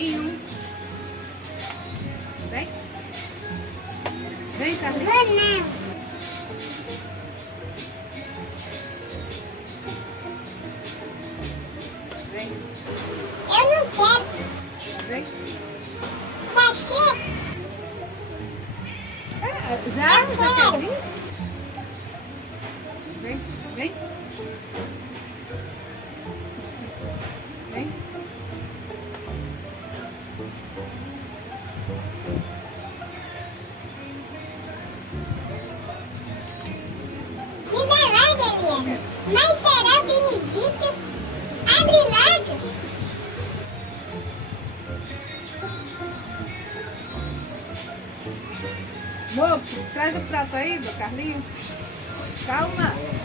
Carlinho. Vem. Vem, Carlinho. Não. Vem. Eu não quero. Vem. Sachê. Já quer vir? Vem, vem. Vem. Me dá larga, Eliana. Mas será Benedito? Abre larga. Moço, traz o prato aí do Carlinho. Calma.